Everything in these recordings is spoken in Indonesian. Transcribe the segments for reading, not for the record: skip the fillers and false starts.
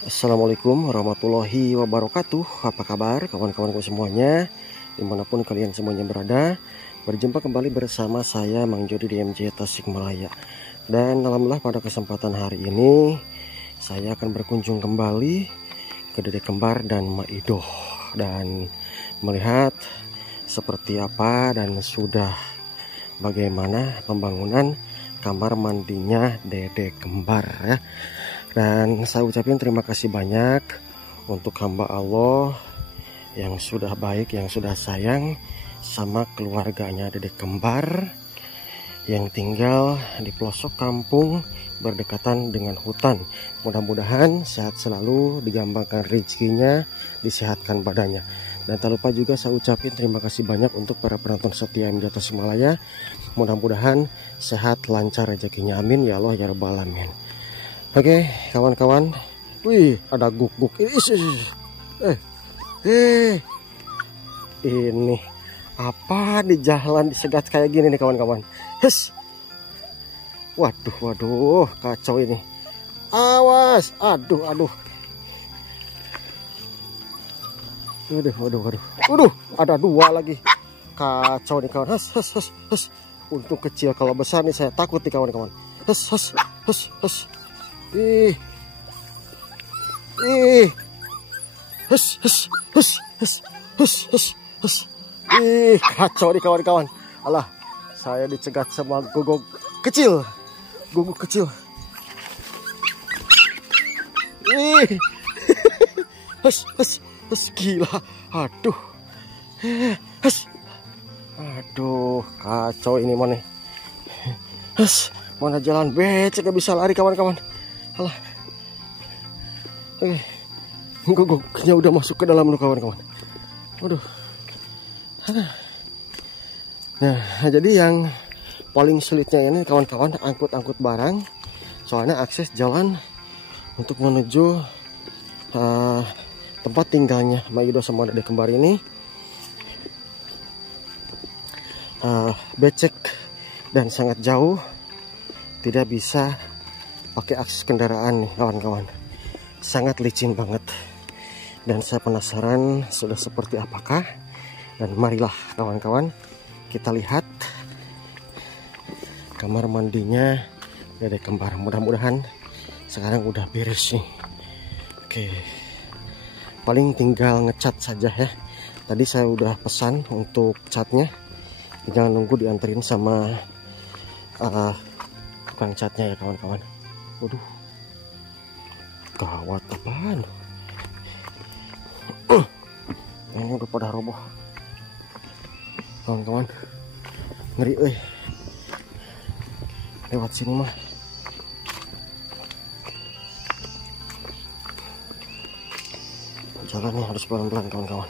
Assalamualaikum warahmatullahi wabarakatuh. Apa kabar kawan-kawanku semuanya, dimanapun kalian semuanya berada. Berjumpa kembali bersama saya Mang Jody di MJ Tasikmalaya. Dan alhamdulillah pada kesempatan hari ini saya akan berkunjung kembali ke Dedek Kembar dan Maido, dan melihat seperti apa dan sudah bagaimana pembangunan kamar mandinya Dedek Kembar ya. Dan saya ucapin terima kasih banyak untuk hamba Allah yang sudah baik, yang sudah sayang sama keluarganya Dedek Kembar yang tinggal di pelosok kampung berdekatan dengan hutan. Mudah-mudahan sehat selalu, digampangkan rezekinya, disehatkan badannya. Dan tak lupa juga saya ucapin terima kasih banyak untuk para penonton setia MJ Tasikmalaya. Mudah-mudahan sehat, lancar rezekinya, amin ya Allah ya rabbal alamin. Oke kawan-kawan, wih ada guk-guk ini apa di jalan disegat kayak gini nih kawan-kawan. Waduh kacau ini, awas, aduh ada dua lagi, kacau nih kawan. Untung kecil, kalau besar nih saya takut nih kawan-kawan. Ih, kacau nih kawan-kawan. Alah, saya dicegat sama guguk kecil. Ih, gila. Aduh, kacau ini mana? Mana jalan becek gak bisa lari kawan-kawan. Alah, guguknya udah masuk ke dalam loh kawan-kawan. Waduh. Nah, jadi yang paling sulitnya ini kawan-kawan angkut barang, soalnya akses jalan untuk menuju tempat tinggalnya Maido sama Dedek Kembar ini becek dan sangat jauh, tidak bisa pakai akses kendaraan nih kawan-kawan, sangat licin banget. Dan saya penasaran sudah seperti apakah, dan marilah kawan-kawan kita lihat kamar mandinya Dedek Kembar. Mudah-mudahan sekarang udah beres nih. Oke, paling tinggal ngecat saja ya. Tadi saya udah pesan untuk catnya, jangan nunggu dianterin sama tukang catnya ya kawan-kawan. Waduh, gawat apaan? Ini udah pada roboh kawan-kawan, ngeri lewat sini mah. Jalannya harus pelan-pelan kawan-kawan.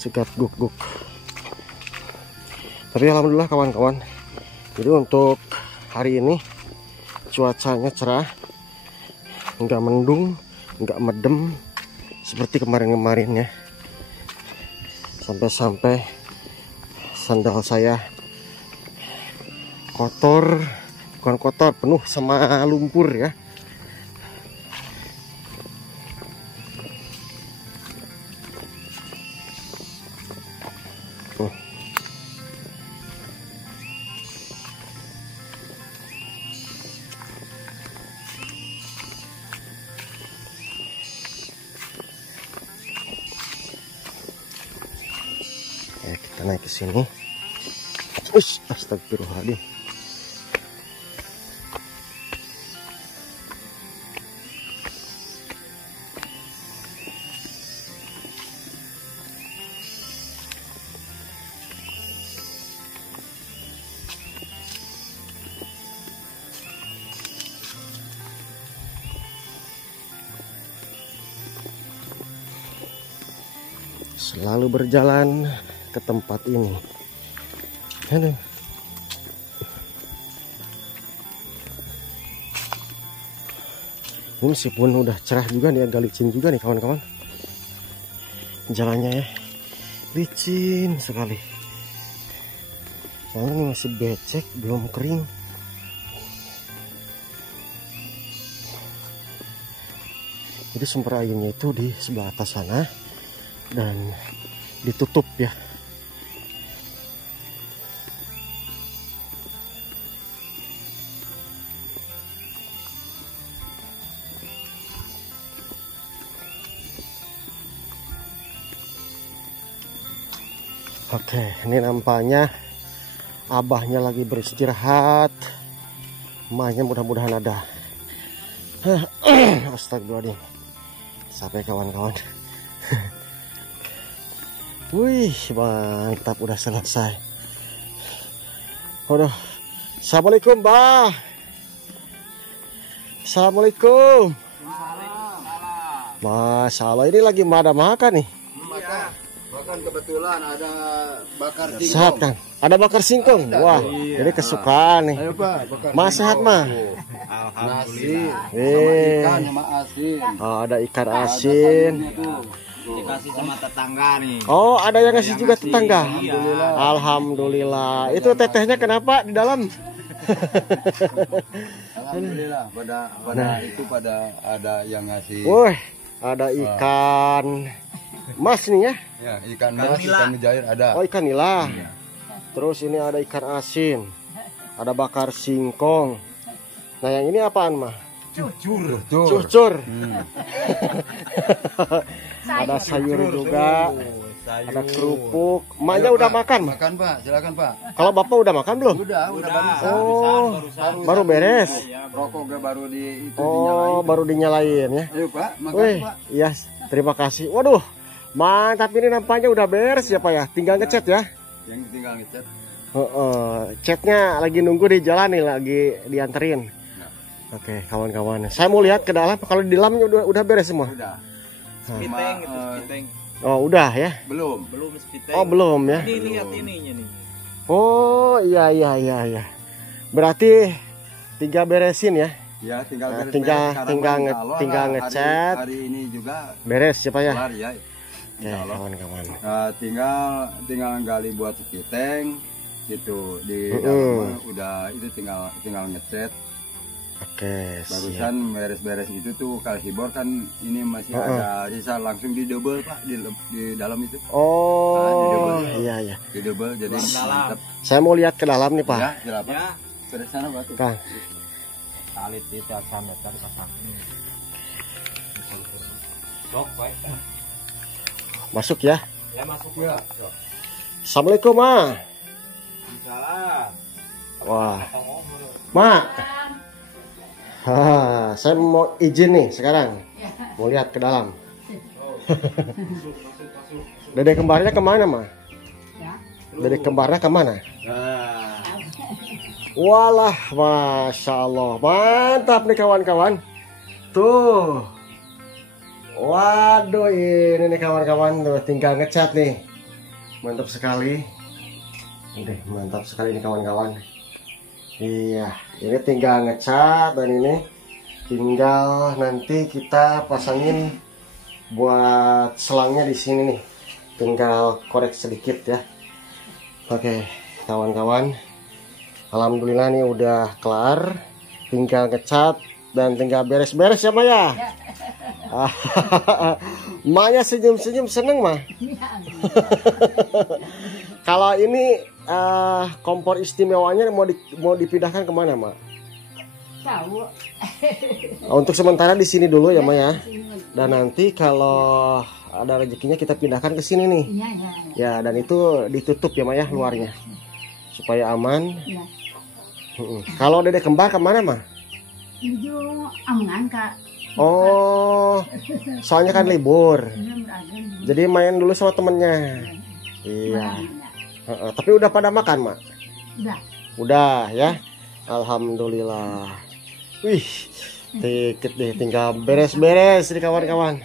Segat guk-guk. Tapi alhamdulillah kawan-kawan, jadi untuk hari ini cuacanya cerah, nggak mendung, nggak medem seperti kemarin-kemarin ya. Sampai-sampai sandal saya kotor, bukan kotor, penuh sama lumpur ya. Kita naik ke sini. Astagfirullahaladzim. Selalu berjalan ke tempat ini. Aduh. Meskipun udah cerah juga nih, agak licin juga nih kawan-kawan. Jalannya ya, licin sekali. Soalnya ini masih becek, belum kering. Jadi sumber airnya itu di sebelah atas sana dan ditutup ya. Oke, ini nampaknya abahnya lagi beristirahat. Emaknya mudah-mudahan ada. Astagfirullahaladzim. Sampai kawan-kawan. Wih, mantap, udah selesai. Udah. Assalamualaikum, Mbah. Assalamualaikum. Masya Allah, ini lagi pada makan nih. Makan kebetulan ada bakar singkong. Sehat kan? Ada bakar singkong. Wah, ini kesukaan nih. Ayo Pak, bakar Mas sehat mah. Nasi, Eh, ikan sama asin. oh, ada ikan asin. Dikasih sama tetangga nih. Oh, ada yang ngasih juga tetangga. Alhamdulillah. Alhamdulillah. Itu tetehnya kenapa di dalam? Alhamdulillah. Pada itu pada ada yang ngasih. Wah, ada ikan mas nih ya. Ya, ikan mas, ikan mujair ada. Oh, ikan nila. Terus ini ada ikan asin. Ada bakar singkong. Nah, yang ini apaan mah? Cucur. Ada sayur juga. Ada kerupuk. Emaknya Ayo, udah Pak. makan? Makan Pak, silakan Pak. Kalau bapak udah makan belum? Udah barusan. Oh, baru beres. Rokoknya baru di itu Oh, dinyalain. baru dinyalain ya. Ayo Pak, makan Wih, Pak. iya, terima kasih. Waduh, mantap, ini nampaknya udah beres ya Pak ya. Tinggal ngecat ya. Yang tinggal ngecat. Catnya lagi nunggu di jalan nih, lagi dianterin. Oke, kawan-kawan. Saya mau lihat ke dalam. Kalau di dalamnya udah beres semua. Udah. Spiteng itu spiteng. Oh, udah ya. Belum. Belum spiteng. Oh, belum ya. Ini lihat ininya nih. Oh, iya. Berarti tinggal beresin ya. Ya, tinggal Nah, beres-beres. tinggal- Sekarang tinggal mah nge- insya Allah tinggal lah, ngecat. Hari ini juga Beres ya Pak ya. kelar ya. Oke, Insya Allah. kawan-kawan. Nah, tinggal gali buat spiteng gitu di Mm-mm. dalam mah udah itu tinggal ngecat. Oke, siap. Barusan beres-beres itu tuh kalsibor kan ini masih ada sisa, langsung di double Pak di dalam itu. Oh, iya. Di double jadi Dalam. mantap. Saya mau lihat ke dalam nih Pak. Ya, silakan. Ya, Beres sana Pak. tuh. Kang. tali itu akan meter pasang. Sok, baik. Masuk ya. Ya masuk Ya. Assalamualaikum, Ma. Salah. Wah. Ma. Saya mau izin nih sekarang. Mau lihat ke dalam. Dedek kembarnya kemana, Ma? Dedek kembarnya kemana? Walah, Masya Allah. Mantap nih kawan-kawan. Tuh. Waduh, ini nih kawan-kawan. Tuh, tinggal ngecat nih. Mantap sekali. Udah, mantap sekali nih kawan-kawan. Iya, ini tinggal ngecat dan ini tinggal nanti kita pasangin buat selangnya di sini nih. Tinggal korek sedikit ya. Oke, kawan-kawan. Alhamdulillah nih udah kelar. Tinggal ngecat dan tinggal beres-beres ya, Maya. Maya senyum-senyum seneng mah. Kalau ini kompor istimewanya mau dipindahkan kemana, Ma? Tahu. Untuk sementara di sini dulu ya, Ma ya. Dan nanti kalau ada rezekinya kita pindahkan ke sini nih. Iya. Ya, dan itu ditutup ya, Ma ya, luarnya. Supaya aman. Iya. Kalau Dedek kembar kemana, Ma? Itu amangan Kak. Oh, soalnya kan libur. Jadi main dulu sama temennya. Iya. Tapi udah pada makan, Mak? Udah. Udah ya. Alhamdulillah. Wih, dikit deh, tinggal beres-beres nih kawan-kawan.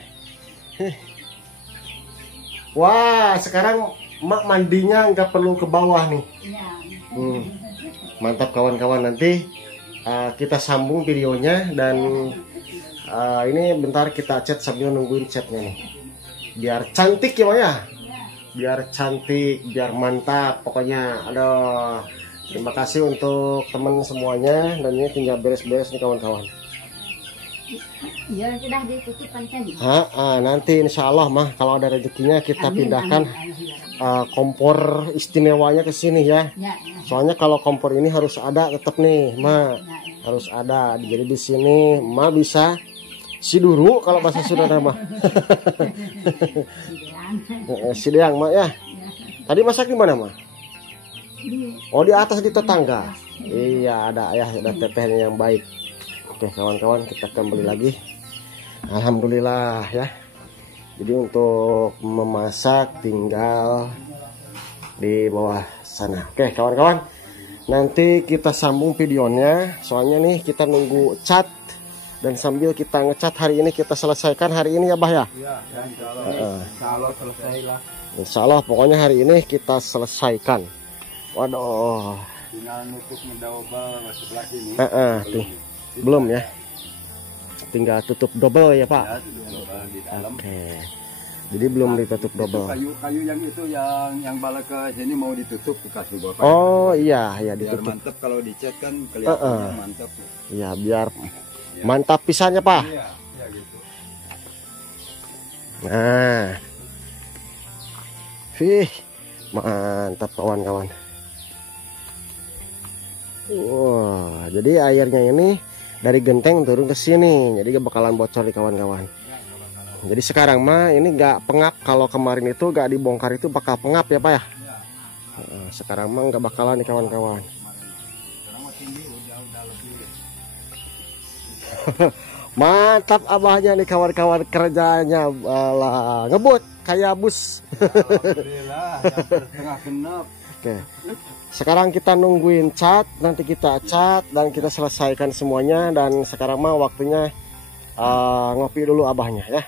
Wah, sekarang Mak mandinya nggak perlu ke bawah nih. Iya. Mantap kawan-kawan, nanti kita sambung videonya dan Ini bentar kita cat sambil nungguin catnya nih. Biar cantik ya, Ma ya. Biar cantik, biar mantap pokoknya. Aduh. Terima kasih untuk teman semuanya, dan ini tinggal beres-beres nih kawan-kawan. Ya sudah ditutup pancen. Nanti insya Allah mah kalau ada rezekinya kita pindahkan kompor istimewanya ke sini ya. Soalnya kalau kompor ini harus ada tetap nih, Ma. Harus ada. Jadi di sini Ma bisa siduru kalau bahasa Sunda mah. Sideang, Ma ya. Tadi masak di mana, Ma? Oh, di atas di tetangga. Iya, ada ayah, ada tetehnya yang baik. Oke, kawan-kawan, kita kembali lagi. Alhamdulillah ya. Jadi untuk memasak tinggal di bawah sana. Oke, kawan-kawan. Nanti kita sambung videonya. Soalnya nih kita nunggu cat, dan sambil kita ngecat hari ini kita selesaikan hari ini ya, Bah ya. Iya, insya Allah selesai lah. Insya Allah pokoknya hari ini kita selesaikan. Waduh. Tinggal nutup double sebelah sini. Belum ya. Tinggal tutup double ya, Pak. Ya, double di dalam. Oke. Jadi belum ditutup double. Kayu yang itu yang balik ke sini mau ditutup dikasih bapak. Oh iya, ya Biar ditutup. mantap kalau dicat kan kelihatannya mantap. Iya, biar mantap pisannya, Pak. Iya, ya gitu. Nah. Wih, mantap kawan-kawan. Wah, jadi airnya ini dari genteng turun ke sini, jadi gak bakalan bocor di kawan-kawan. Jadi sekarang mah ini nggak pengap. Kalau kemarin itu gak dibongkar itu bakal pengap ya, Pak ya. Sekarang mah nggak bakalan di kawan-kawan. Mantap abahnya nih kawan-kawan, kerjanya ngebut kayak bus. Alhamdulillah, setengah genap. Oke. Sekarang kita nungguin cat, nanti kita cat dan kita selesaikan semuanya, dan sekarang mah waktunya ngopi dulu abahnya ya.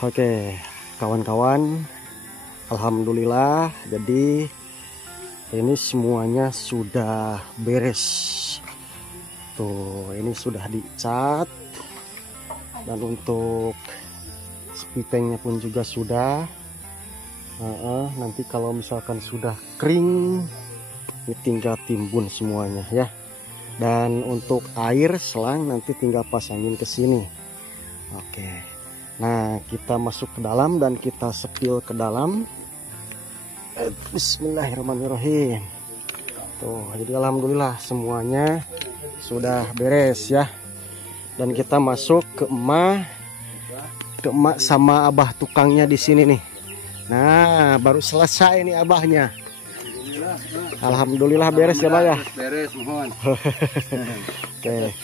Oke, kawan-kawan, alhamdulillah, jadi ini semuanya sudah beres. Tuh, ini sudah dicat, dan untuk spitengnya pun juga sudah. Nanti kalau misalkan sudah kering, ini tinggal timbun semuanya ya. Dan untuk air selang nanti tinggal pasangin ke sini. Oke. Nah, kita masuk ke dalam dan kita sepil ke dalam. Bismillahirrahmanirrahim. Tuh, jadi alhamdulillah semuanya sudah beres ya. Dan kita masuk ke emak sama abah tukangnya di sini nih. Nah, baru selesai nih abahnya. Alhamdulillah beres ya, Pak ya. Beres, mohon. Oke.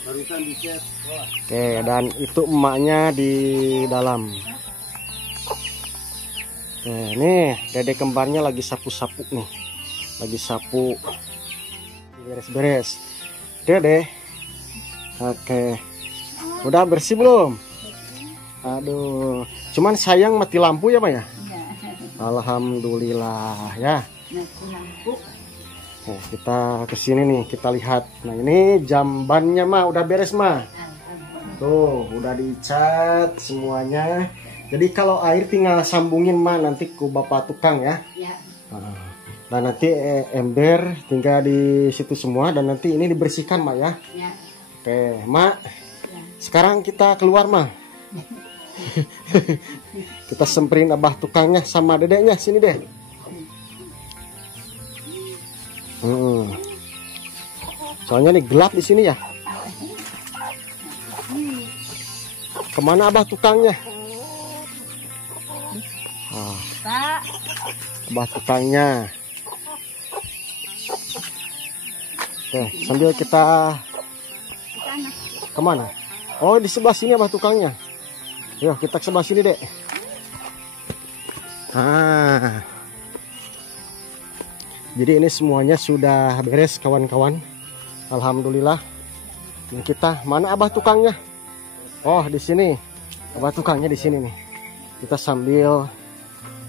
Barusan dicat. Oke, dan itu emaknya di dalam. Oke, nih dede kembarnya lagi sapu-sapu nih. Lagi sapu. Beres-beres. Dede. Oke. Udah bersih belum? Aduh. Cuman sayang mati lampu ya, Pak ya? Alhamdulillah ya. Nah, kita kesini nih, kita lihat. Nah, ini jambannya mah udah beres mah. Tuh, udah dicat semuanya. Jadi kalau air tinggal sambungin mah nanti ke bapak tukang ya. Ya. Dan nanti ember tinggal di situ semua dan nanti ini dibersihkan mak ya. Ya. Oke, mak. Ya. Sekarang kita keluar mah. Kita semperin abah tukangnya sama dedeknya sini deh. Soalnya nih gelap di sini ya. Kemana abah tukangnya? Pak. Abah tukangnya. Oke, sambil kita kemana? Oh, di sebelah sini abah tukangnya. Yuk kita ke sebelah sini dek. Jadi ini semuanya sudah beres kawan-kawan. Alhamdulillah. Dan kita mana abah tukangnya? Oh di sini. Abah tukangnya di sini nih. Kita sambil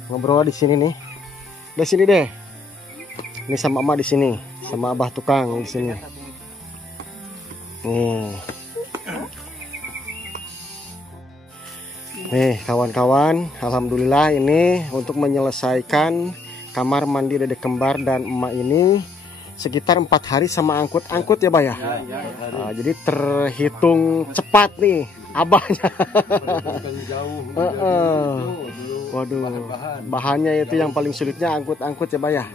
ngobrol di sini nih. Di sini deh. Ini sama emak di sini, sama abah tukang di sini. Nih kawan-kawan, alhamdulillah ini untuk menyelesaikan kamar mandi dedek kembar dan emak ini sekitar 4 hari sama angkut-angkut ya Bah ya. Nah, jadi terhitung cepat nih abahnya. Waduh, bahannya itu yang paling sulitnya angkut-angkut ya Bah ya.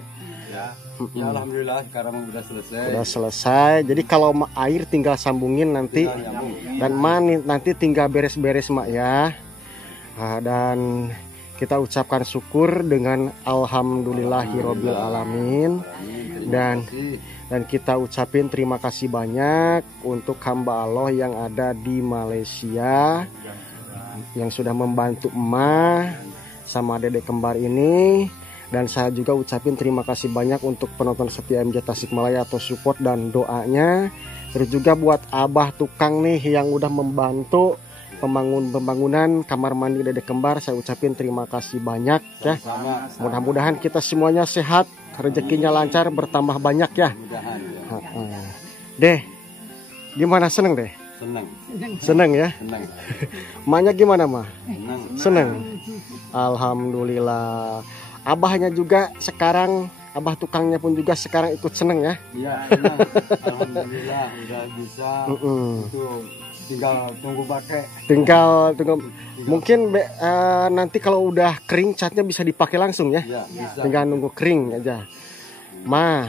Ya, alhamdulillah sekarang udah selesai. Udah selesai. Jadi kalau air tinggal sambungin nanti dan nanti tinggal beres-beres mak ya. Dan kita ucapkan syukur dengan alhamdulillahirobbil alamin dan kita ucapin terima kasih banyak untuk hamba Allah yang ada di Malaysia yang sudah membantu emak sama dedek kembar ini. Dan saya juga ucapin terima kasih banyak untuk penonton setia MJ Tasikmalaya atau support dan doanya. Terus juga buat abah tukang nih yang udah membantu pembangunan kamar mandi dedek kembar. Saya ucapin terima kasih banyak ya. Mudah-mudahan kita semuanya sehat, rezekinya lancar, bertambah banyak ya. Deh, gimana, seneng deh? Seneng ya? Emaknya gimana mah? Seneng. Alhamdulillah. Abahnya juga sekarang, abah tukangnya pun juga sekarang ikut seneng ya? Iya, senang. Alhamdulillah udah bisa. Itu tinggal tunggu pakai. Tinggal tunggu. Mungkin nanti kalau udah kering catnya bisa dipakai langsung ya? Ya, bisa. Tinggal nunggu kering aja. Ma,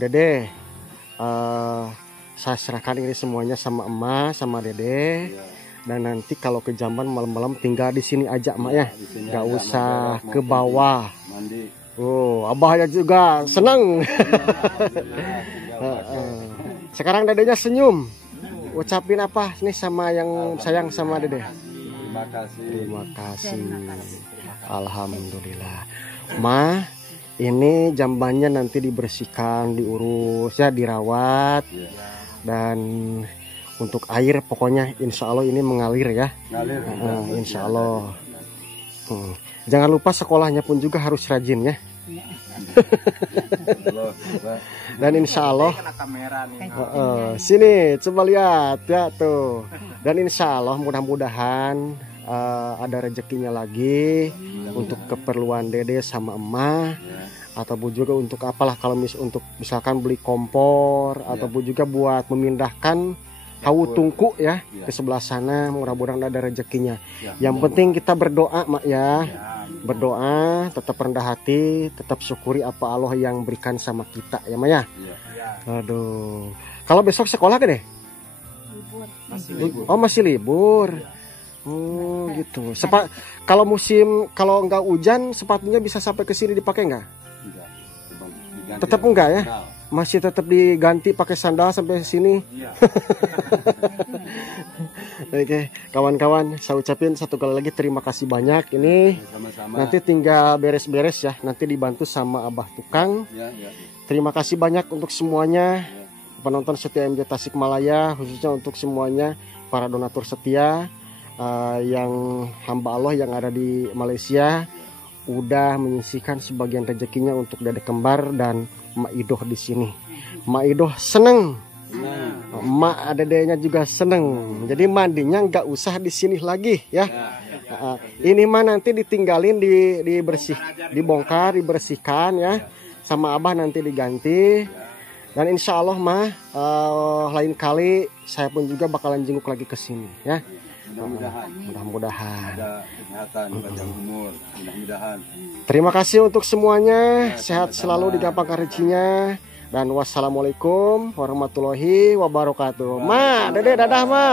Dede, saya serahkan ini semuanya sama emak, sama Dede. Ya. Dan nanti kalau ke Jamban malam-malam tinggal di sini aja mak ya, nggak usah ke bawah. Mandi. Oh, abahnya juga senang. Sekarang dedenya senyum. Ucapin apa nih sama yang sayang sama dede? Terima kasih. Terima kasih. Alhamdulillah. Ma, ini jambannya nanti dibersihkan, diurus ya, dirawat. Dan untuk air pokoknya insya Allah ini mengalir ya. Insya Allah. Jangan lupa sekolahnya pun juga harus rajin ya. Dan insya Allah sini coba lihat ya tuh. Dan insya Allah mudah-mudahan ada rezekinya lagi untuk keperluan dede sama emak. Ataupun juga untuk apalah, kalau untuk misalkan beli kompor ataupun juga buat memindahkan hawu tungku ya ke sebelah sana, mudah-mudahan ada rezekinya. Yang penting kita berdoa mak ya, berdoa, tetap rendah hati, tetap syukuri apa Allah yang berikan sama kita ya mak ya. Aduh, kalau besok sekolah gak deh? Oh masih libur. Oh gitu. Kalau kalau nggak hujan sepatunya bisa sampai ke sini dipakai nggak? Tetap enggak ya? Masih tetap diganti pakai sandal sampai sini. Oke, kawan-kawan, saya ucapin satu kali lagi terima kasih banyak. Ini nanti tinggal beres-beres ya. Nanti dibantu sama abah tukang. Terima kasih banyak untuk semuanya penonton setia MJ Tasikmalaya, khususnya untuk semuanya para donatur setia yang hamba Allah yang ada di Malaysia udah menyisihkan sebagian rezekinya untuk dedek kembar dan Mak Idoh di sini. Mak Idoh seneng Emak dedenya juga seneng. Jadi mandinya nggak usah di sini lagi ya. Ini mah nanti ditinggalin dibongkar, dibersihkan ya. Sama abah nanti diganti. Dan insya Allah mah lain kali saya pun juga bakalan jenguk lagi ke sini ya. Mudah-mudahan ada kesehatan, panjang umur, mudah-mudahan. Terima kasih untuk semuanya. Sehat selalu di gampang rezekinya. Dan wassalamualaikum warahmatullahi wabarakatuh. Ma, dede dadah ma.